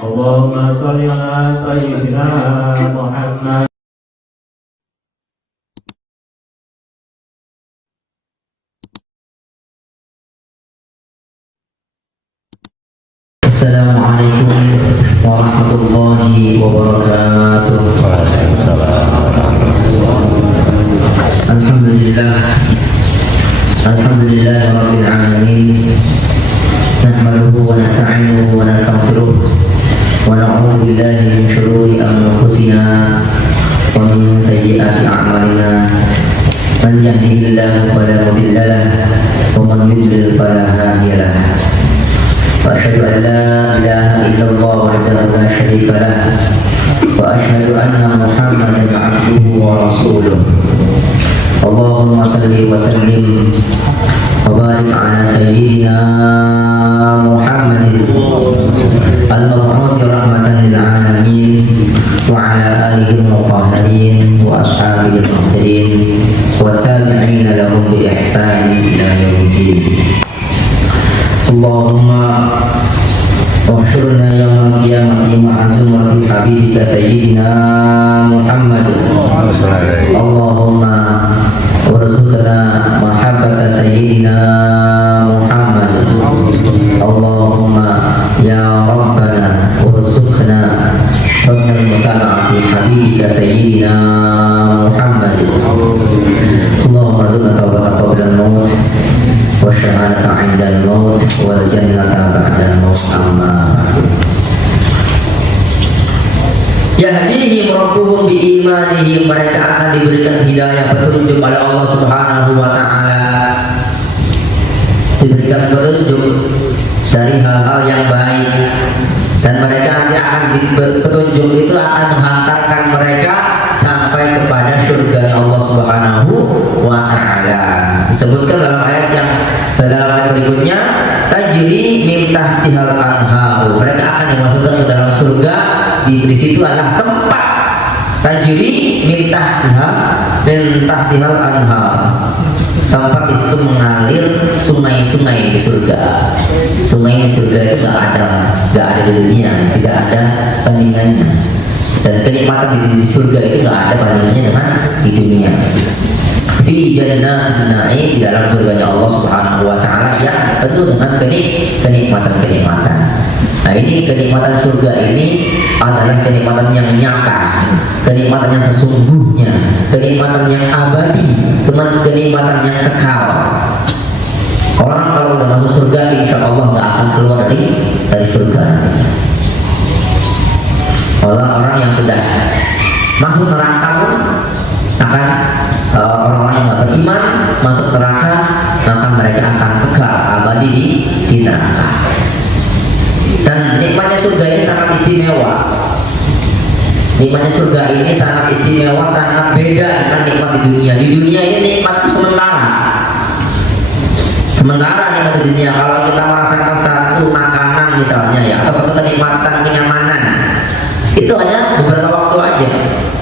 Allahumma sholli ala sayyidina Muhammad. Assalamualaikum warahmatullahi wabarakatuh. Alhamdulillah, alhamdulillah rabbil alamin. Nahmaduhu wa nasta'inuhu wa nastaghfiruh wa na'udzu billahi min shururi anfusina wa min sayyiati a'malina. Man yahdihillahu fala mudilla lahu wa man yudlil fala hadiya lahu. وأشهد أن لا إله إلا الله وحده لا شريك له وأشهد أن محمدا عبده ورسوله. اللهم صل وسلم وبارك على سيدنا محمد المبعوث رحمة للعالمين وعلى آله المطهرين وأصحابه المهتدين والتابعين لهم بإحسان إلى يوم الدين. Allahumma wahsyurna yawmal qiyamati ma'a zumrati habibika sayyidina Muhammad. Allahumma warzuqna mahabbata sayyidina Muhammad. Allahumma ya Rabbana warzuqna husnal mutaba'ati habibika sayyidina Muhammad. Allahumma warzuqna tawbatan qabla al-maut wa syahadata 'inda al-maut wal jannata ba'da al-maut. Amma ba'du. Yahdihim rabbuhum bi imanihim, mereka akan diberikan hidayah petunjuk pada Allah Subhanahu wa taala, diberikan petunjuk dari hal-hal yang baik, dan mereka nanti akan petunjuk itu akan menghantarkan mereka sampai kepada surga Allah Subhanahu wa taala. Disebutkan dalam ayat berikutnya, tajri min tahtihal anhar. Mereka akan dimasukkan ke dalam surga. Di situ adalah tempat tajri min tahtihal anhar. Tempat di situ mengalir sungai-sungai di surga. Sungai di surga itu nggak ada di dunia, tidak ada bandingannya. Dan kenikmatan di surga itu nggak ada bandingannya dengan di dunia. Fi jannatin na'im, di dalam surganya Allah Subhanahu wa taala yang penuh dengan kenikmatan-kenikmatan. Nah, ini kenikmatan surga ini adalah kenikmatan yang nyata, kenikmatan yang sesungguhnya, kenikmatan yang abadi, kenikmatan yang kekal. Orang kalau udah masuk surga, insya Allah nggak akan keluar dari surga. Orang yang sudah masuk neraka pun akan orang-orang yang nggak beriman masuk neraka, maka mereka akan kekal abadi di neraka. Dan nikmatnya surga ini sangat istimewa. Nikmatnya surga ini sangat istimewa, sangat beda dengan nikmat di dunia. Di dunia ini nikmat itu sementara nikmat di dunia. Kalau kita merasakan satu makanan misalnya ya, atau satu kenikmatan, kenyamanan, itu hanya beberapa waktu aja.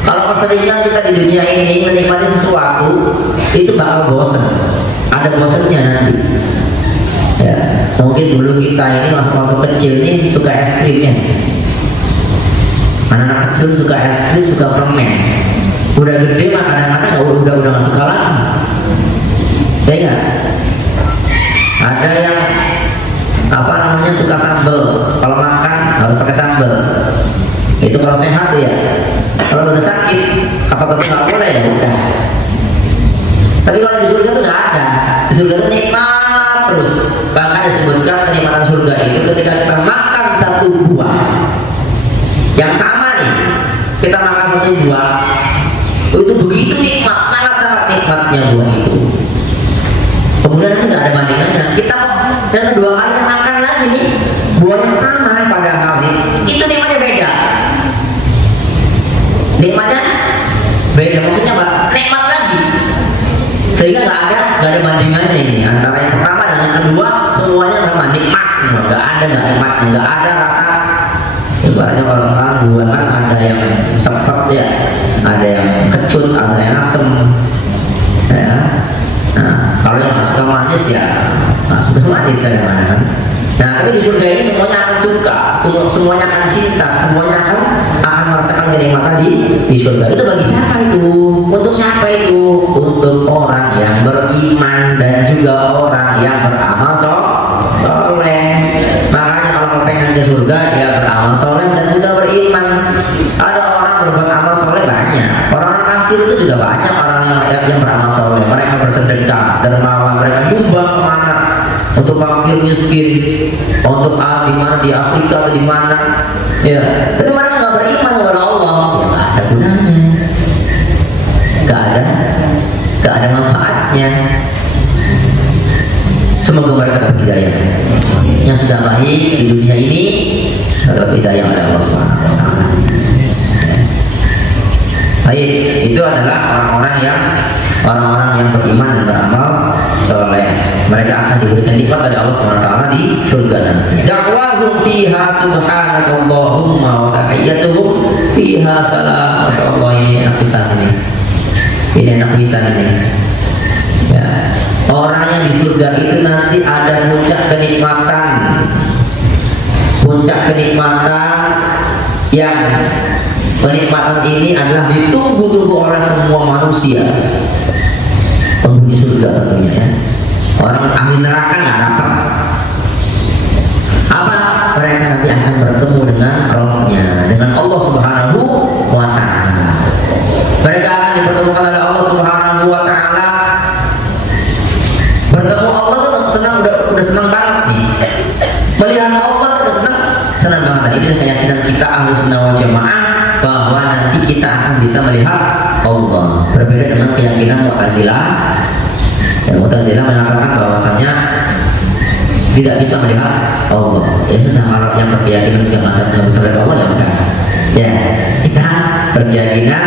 Kalau keseringan kita di dunia ini menikmati sesuatu, itu bakal bosan. Ada bosannya nanti. Ya, mungkin dulu kita ini waktu kecil ini suka es krimnya. Anak-anak kecil suka es krim, suka permen. Udah gede mah kadang-kadang udah nggak suka lagi. Ya nggak? Ada yang suka sambal. Kalau makan harus pakai sambal. Itu kalau sehat ya. Kalau udah sakit, apa nggak boleh ya udah. Tapi kalau di surga itu nggak ada. Di surga itu nikmat terus. Bahkan disebutkan kenikmatan surga itu ketika kita makan satu buah yang sama nih, kita makan satu buah itu begitu nikmat, sangat-sangat nikmatnya buah itu. Kemudian itu nggak ada bandingannya. Kita dan kedua kali makan lagi nih buah yang sama, padahal itu nikmatnya beda. Nikmatnya beda, maksudnya apa? Nikmat lagi, sehingga nggak ada bandingannya ini antara yang pertama dan yang kedua. Semuanya sama, nikmat semua, nggak ada nggak nikmatnya, nggak ada rasa. Ibaratnya kalau sekarang buah kan ada yang sepet ya, ada yang kecut, ada yang asem ya. Nah, kalau yang suka manis ya sudah manis dari mana kan. Nah, tapi di surga ini semuanya akan suka, semuanya akan cinta, semuanya akan merasakan kenikmatan di surga. Itu bagi siapa itu? Untuk siapa itu? Untuk orang yang beriman dan juga orang yang beramal soleh. Makanya kalau pengen ke surga ya beramal soleh dan juga beriman. Ada orang berbuat amal soleh banyak. Orang kafir itu juga banyak orang yang beramal soleh. Mereka bersedekah, dermawan, mereka nyumbang kemana? Untuk fakir miskin, untuk di mana di Afrika atau di mana, ya. Tapi mereka nggak beriman kepada Allah, ya nggak ada gunanya, nggak ada manfaatnya. Semoga mereka dapat hidayah. Yang sudah baik di dunia ini dapat hidayah oleh Allah Subhanahu Wa Taala. Baik, itu adalah orang-orang yang beriman dan beramal soleh. Mereka akan diberikan nikmat dari Allah Subhanahu Wa Taala di surga nanti. Da'wahum fiha subhanakallahumma wa tahiyyatuhum fiha salam. Masya Allah, ini enak pisan ini. Ini enak pisan ini. Ya. Orang yang di surga itu nanti ada puncak kenikmatan. Puncak kenikmatan yang kenikmatan ini adalah ditunggu-tunggu oleh semua manusia. Penghuni surga tentunya ya. Orang ahli neraka nggak dapat. Apa? Mereka nanti akan bertemu dengan Rohnya, dengan Allah Subhanahu Wa Taala. Mereka akan dipertemukan oleh Allah Subhanahu Wa Taala. Bertemu Allah tuh senang, udah senang banget nih. Melihat Allah tuh senang banget. Ini keyakinan kita ahli sunnah wal jamaah bahwa nanti kita akan bisa melihat Allah. Berbeda dengan keyakinan Mu'tazilah. Mu'tazilah mengatakan bahwasanya tidak bisa melihat Allah. Ya sudah, kalau yang berkeyakinan tidak bisa melihat Allah ya udah. Ya, kita berkeyakinan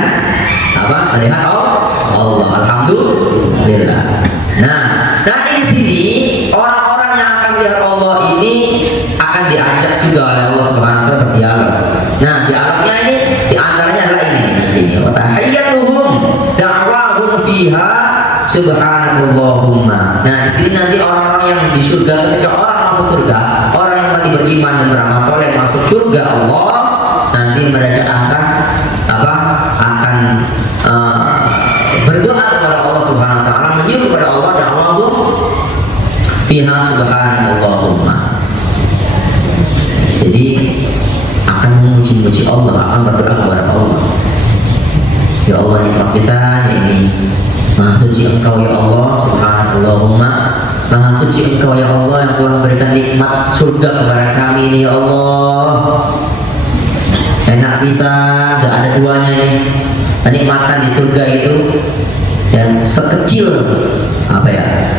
melihat Allah. Alhamdulillah. Nah, nanti di sini orang-orang yang akan melihat Allah Nah, dialognya ini diantaranya adalah ini. Wa tahiyyatuhum da'wahum fiha subhanakallahumma. Nah, di sini nanti orang-orang yang di surga, ketika orang masuk surga, orang yang mati beriman dan beramal soleh masuk surga Allah, nanti mereka akan berdoa kepada Allah Subhanahu wa taala, menyeru kepada Allah da'wahum fiha subhanakallahumma. Jadi akan memuji-muji Allah, akan berdoa kepada Allah. Ya Allah, yang Rabbisa ini Maha suci Engkau ya Allah, subhanallahumma. Maha suci Engkau ya Allah yang telah memberikan nikmat surga kepada kami ini ya Allah. Enak bisa, gak ada duanya nih. Kenikmatan di surga itu dan sekecil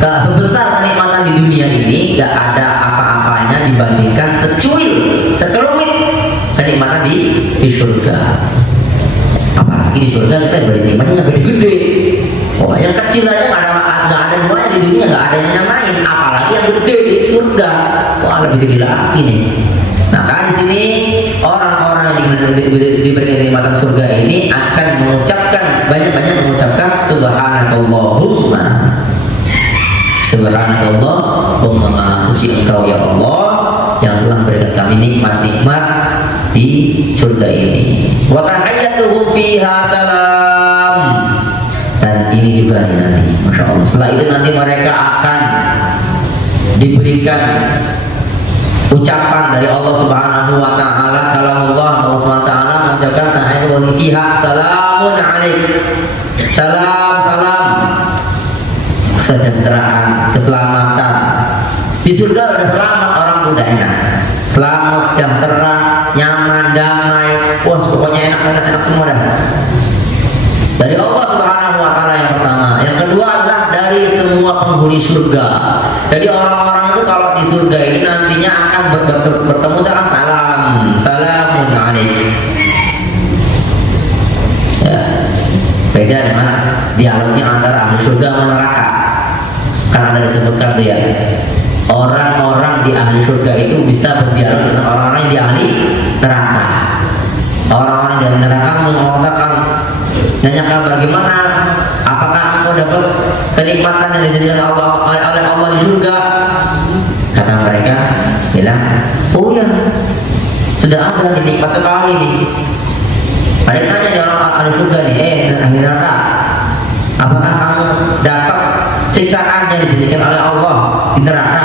gak sebesar kenikmatan di dunia ini, gak ada apa-apanya dibandingkan sekelumit kenikmatan di surga. Apalagi di surga kita diberi nikmatnya yang gede-gede. Oh, yang kecil aja nggak ada duanya di dunia, nggak ada yang nyamain. Apalagi yang gede di surga, wah lebih gede lagi nih. Maka di sini orang-orang yang diberi kenikmatan surga ini akan mengucapkan banyak-banyak mengucapkan subhanakallahumma. Subhanakallahumma, maha suci Engkau ya Allah yang telah memberikan kami nikmat-nikmat di surga ini. Wa tahiyyatuhum fiha salam. Dan ini juga nih nanti, masya Allah. Setelah itu nanti mereka akan diberikan ucapan dari Allah Subhanahu wa taala. Kalau Allah Subhanahu wa taala mengucapkan tahiyyatuhum fiha salamun alaik. Salam kesejahteraan, keselamatan. Di surga udah selamat, orang udah enak. Selamat, sejahtera, nyaman, damai. Wah, pokoknya enak semua dah. Dari Allah Subhanahu wa taala yang pertama. Yang kedua adalah dari semua penghuni surga. Jadi orang-orang itu kalau di surga ini nantinya akan bertemu dengan salamun alaik. Ya. Beda dengan dialognya antara ahli surga dan neraka. Karena ada disebutkan tuh ya, orang-orang di ahli surga itu bisa berdialog dengan orang-orang yang di ahli neraka. Orang-orang di ahli neraka mengatakan, nanyakan bagaimana, apakah engkau dapat kenikmatan yang dijanjikan oleh Allah di surga? Kata mereka bilang, oh ya, sudah ada, nikmat sekali nih. Ada yang tanya di orang ahli surga nih, ahli neraka, apakah kamu dapat siksaan yang dijanjikan oleh Allah di neraka?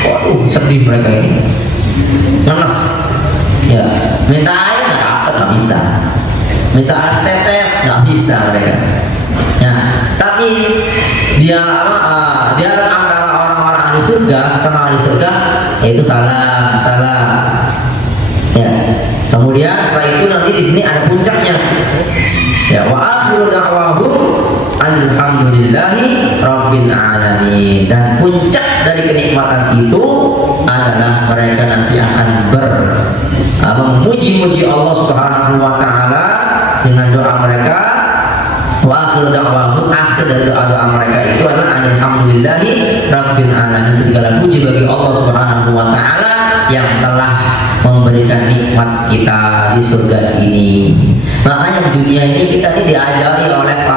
Waduh, sedih mereka ini, ngenes. Ya, minta air nggak bisa, minta air tetes nggak bisa mereka. Ya, tapi dia antara orang-orang ahli surga sama ahli surga yaitu salam. Ya, kemudian setelah itu nanti di sini ada puncaknya. Ya, wa akhiru da'wahum alhamdulillahi rabbil alamin. Dan puncak dari kenikmatan itu adalah mereka nanti akan memuji-muji Allah Subhanahu wa taala dengan doa mereka. Wa akhiru da'wahum, akhir dari doa-doa mereka itu adalah alhamdulillahi rabbil alamin. Segala puji bagi Allah Subhanahu wa taala yang telah memberikan nikmat kita di surga ini. Makanya di dunia ini kita diajari oleh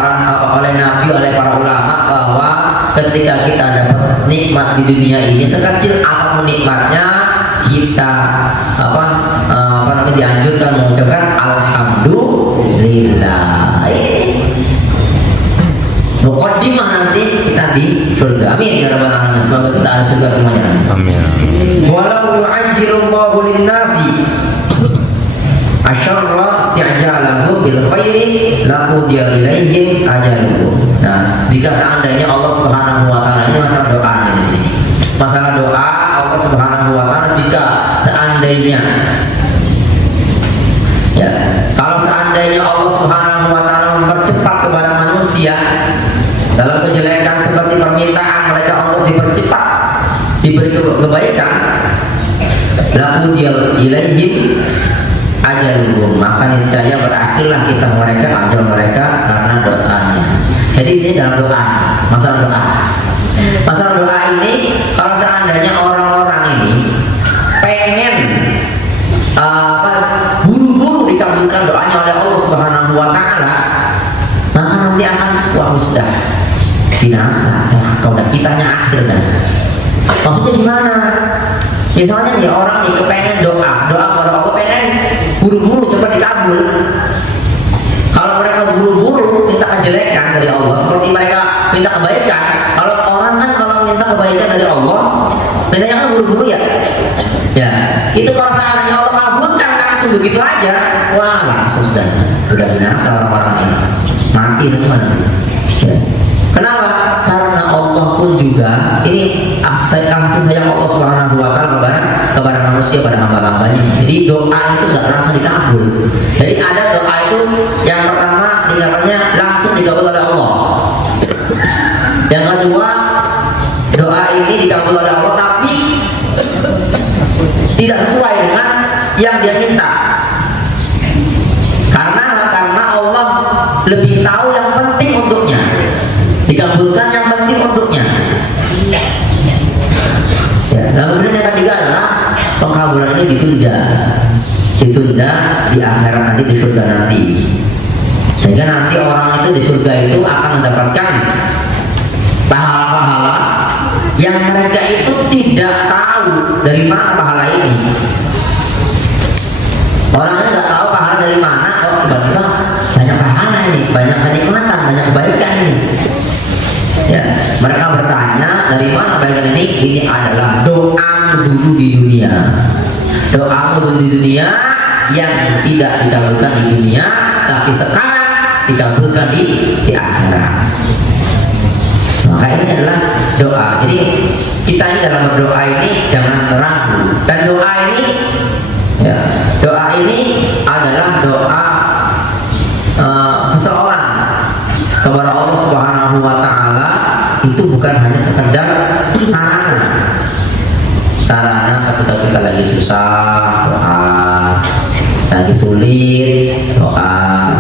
nabi, oleh para ulama bahwa ketika kita dapat nikmat di dunia ini, sekecil apapun nikmatnya, kita dianjurkan mengucapkan alhamdulillah. Muqaddimah nanti kita di surga. Amin ya rabbal alamin. Semoga kita ada surga semuanya. Amin. Walau yu'ajjilullahu lin-nasi asyarra isti'jalahu bil khairi laqudiya ilaihim ajaluhum. Nah, jika seandainya Allah Subhanahu wa taala, ini masalah doa di sini. Masalah doa Allah Subhanahu wa taala, jika seandainya ya, kalau seandainya Allah Subhanahu wa taala mempercepat kepada manusia dalam kejelekan seperti permintaan mereka untuk dipercepat diberi kebaikan, laqudiya ilaihim ajaluhum, maka niscaya berakhirlah kisah mereka, ajal mereka karena doanya. Jadi ini dalam doa, masalah doa ini, kalau seandainya orang-orang ini pengen buru-buru dikabulkan doanya oleh Allah Subhanahu wa taala, maka nanti akan wah sudah binasa, celaka, udah kisahnya akhir dah. Maksudnya gimana? Misalnya nih orang nih kepengen doa kepada Allah, pengen buru-buru cepat dikabul. Kalau mereka buru-buru minta kejelekan dari Allah, seperti mereka minta kebaikan. Kalau orang kan kalau minta kebaikan dari Allah, mintanya kan buru-buru ya. Ya, itu kalau seandainya Allah kabulkan langsung begitu aja, wah langsung sudah binasa orang-orang ini, mati teman. Ya. Kenapa? Karena Allah pun juga ini kasih sayang Allah Subhanahu wa taala kepada manusia, pada hamba-hambanya. Jadi doa itu nggak langsung dikabul. Jadi ada doa itu yang pertama dikatakannya langsung dikabul oleh Allah. Yang kedua, doa ini dikabul oleh Allah tapi tidak sesuai dengan yang dia minta. Karena Allah lebih tahu yang penting untuknya. Dikabulkan yang penting untuknya. Ya, lalu kemudian yang ketiga adalah pengkabulan ini ditunda di akhirat nanti, di surga nanti. Sehingga nanti orang itu di surga itu akan mendapatkan pahala-pahala yang mereka itu tidak tahu dari mana pahala ini. Orangnya nggak tahu pahala dari mana, kok tiba-tiba banyak pahala ini, banyak kenikmatan, banyak kebaikan ini. Ya, mereka bertanya dari mana kebaikan ini? Ini adalah doa dulu di dunia. Doa dulu di dunia yang tidak dikabulkan di dunia, tapi sekarang dikabulkan di akhirat. Maka ini adalah doa. Jadi kita ini dalam berdoa ini jangan ragu. Dan doa ini, ya, doa ini adalah doa seseorang kepada Allah Subhanahu wa taala, itu bukan hanya sekedar sarana ketika kita lagi susah doa, lagi sulit doa,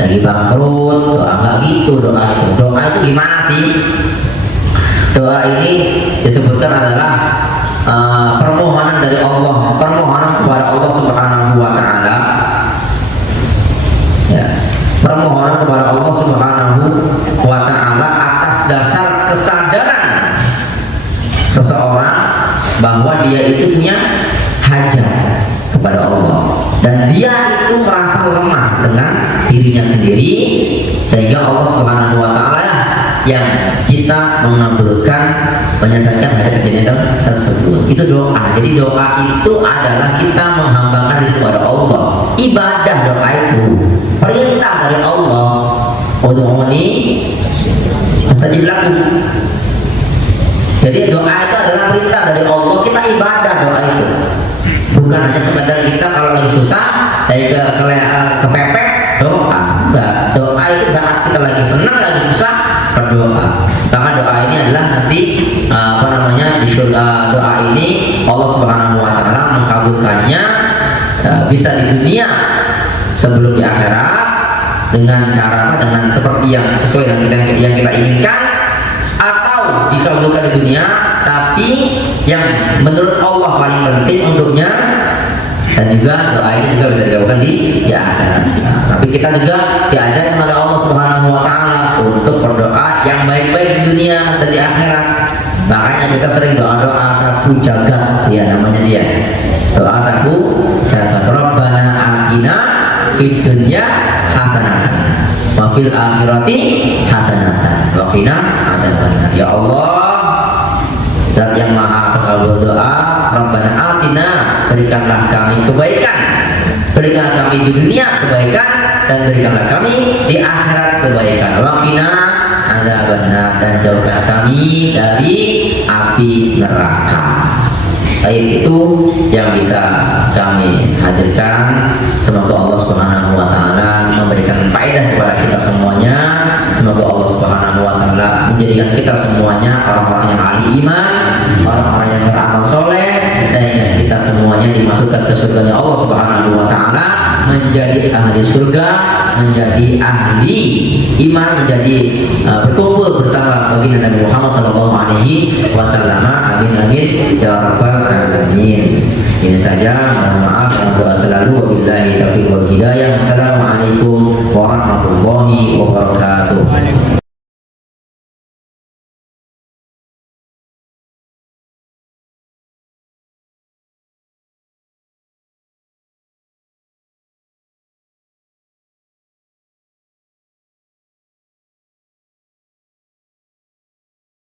lagi bangkrut doa. Nggak gitu doa itu. Doa itu gimana sih? Doa ini disebutkan adalah permohonan dari Allah, permohonan kepada Allah Subhanahu wa taala. Ya, permohonan kepada Allah Subhanahu wa taala atas dasar kesadaran seseorang bahwa dia itu punya hajat kepada Allah dan dia itu merasa lemah dengan dirinya sendiri, sehingga Allah Subhanahu wa taala yang bisa mengabulkan, menyelesaikan hajat dirinya tersebut. Itu doa. Jadi doa itu adalah kita menghambakan diri kepada Allah. Ibadah doa itu perintah dari Allah. Ud'uni astajib lakum. Jadi doa itu adalah perintah dari Allah. Kita ibadah doa itu. Bukan hanya sekedar kita kalau lagi susah, lagi kepepet doa. Enggak. Doa itu saat kita lagi senang, lagi susah, berdoa. Maka doa ini adalah nanti di surga. Doa ini Allah Subhanahu wa taala mengabulkannya bisa di dunia sebelum di akhirat dengan cara dengan seperti yang sesuai dengan yang kita inginkan, atau dikabulkan di dunia tapi yang menurut Allah paling penting untuknya, dan juga doa ini juga bisa dikabulkan di akhirat. Tapi kita juga diajarkan oleh Allah Subhanahu wa taala untuk berdoa yang baik-baik di dunia dan di akhirat. Makanya kita sering doa-doa sapu jagat, ya namanya dia. Doa sapu jagat. Rabbana atina fid dunya hasanatan wa fil akhirati hasanatan wa qina adzabannar. Ya Allah, Zat yang Maha Pengabul doa, Rabbana atina, berikanlah kami kebaikan, berikanlah kami di dunia kebaikan, dan berikanlah kami di akhirat kebaikan. Wa qina adzabannar, dan jauhkan kami dari api neraka. Baik, itu yang bisa kami hadirkan. Semoga Allah Subhanahu wa taala memberikan faedah kepada kita semuanya. Semoga Allah Subhanahu wa taala menjadikan kita semuanya orang-orang yang ahli iman, orang-orang yang beramal soleh, sehingga kita semuanya dimasukkan ke surganya Allah Subhanahu wa taala, menjadi ahli surga menjadi ahli iman, menjadi berkumpul bersama baginda Nabi Muhammad sallallahu alaihi wasallam. Amin amin ya rabbal alamin. Ini saja, mohon maaf dan doa selalu. Wabillahi taufiq wal hidayah. Assalamualaikum warahmatullahi wabarakatuh.